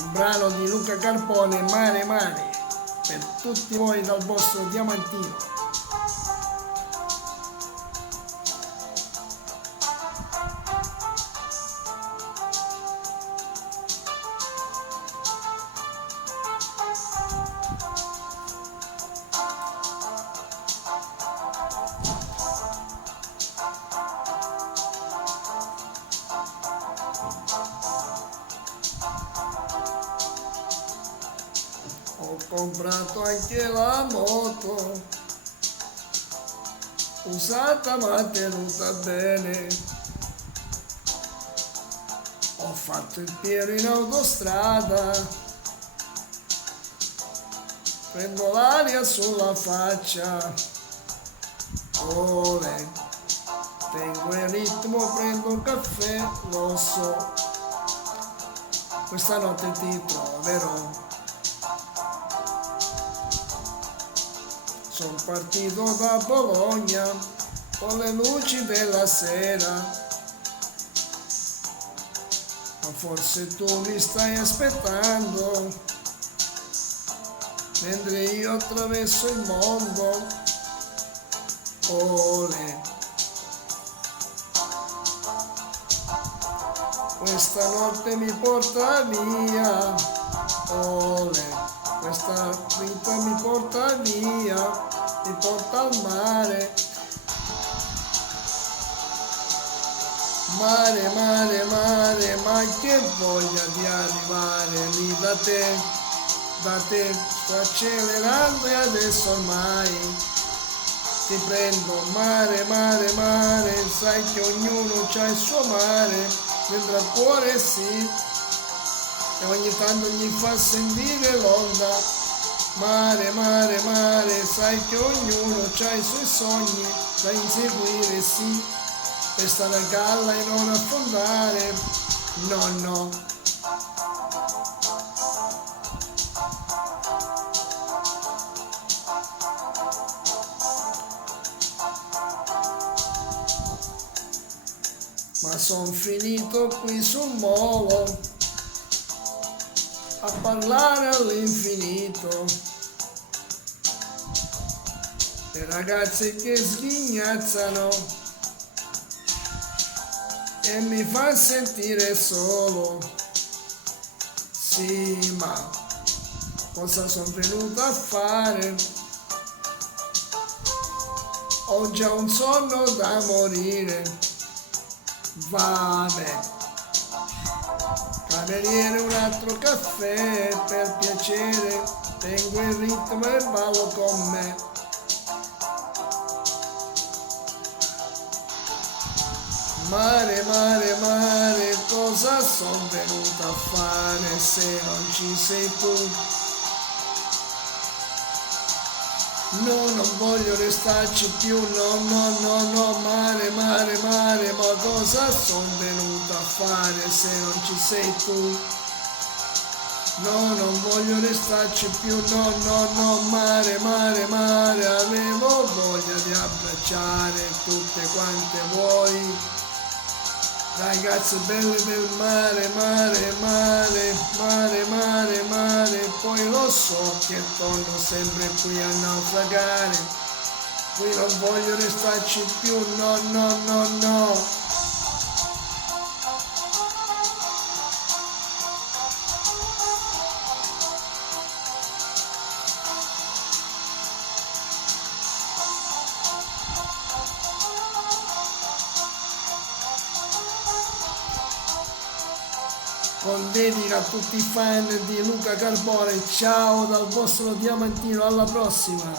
un brano di Luca Carbone, Mare Mare, per tutti voi dal vostro Diamantino. Ho comprato anche la moto, usata ma tenuta bene. Ho fatto il pieno in autostrada, prendo l'aria sulla faccia. Ole, tengo il ritmo, prendo un caffè, lo so. Questa notte ti troverò. Sono partito da Bologna con le luci della sera, ma forse tu mi stai aspettando, mentre io attraverso il mondo. Ole, questa notte mi porta via. Ole, questa vita mi porta via, mi porta al mare. Mare, mare, mare, ma che voglia di arrivare lì da te, sto accelerando e adesso ormai ti prendo. Mare, mare, mare, sai che ognuno c'ha il suo mare, dentro al cuore sì, e ogni tanto gli fa sentire l'onda. Mare, mare, mare, sai che ognuno c'ha i suoi sogni da inseguire, sì, per stare a galla e non affondare. No, no. Ma son finito qui sul molo a parlare all'infinito, le ragazze che sghignazzano e mi fa sentire solo. Sì, ma cosa sono venuto a fare? Ho già un sonno da morire. Vabbè, cameriere, un altro caffè per piacere, tengo il ritmo e ballo con me. Mare, mare, mare, cosa son venuto a fare se non ci sei tu? No, non voglio restarci più, no, no, no, no, mare, mare, mare, ma cosa son venuto a fare se non ci sei tu? No, non voglio restarci più, no, no, no, mare, mare, mare, avevo voglia di abbracciare tutte quante voi. Ragazze belle del mare, mare, mare, mare, mare, mare, poi lo so che torno sempre qui a naufragare, qui non voglio restarci più, no, no, no, no. Con dedica a tutti i fan di Luca Carbone, ciao dal vostro Diamantino, alla prossima!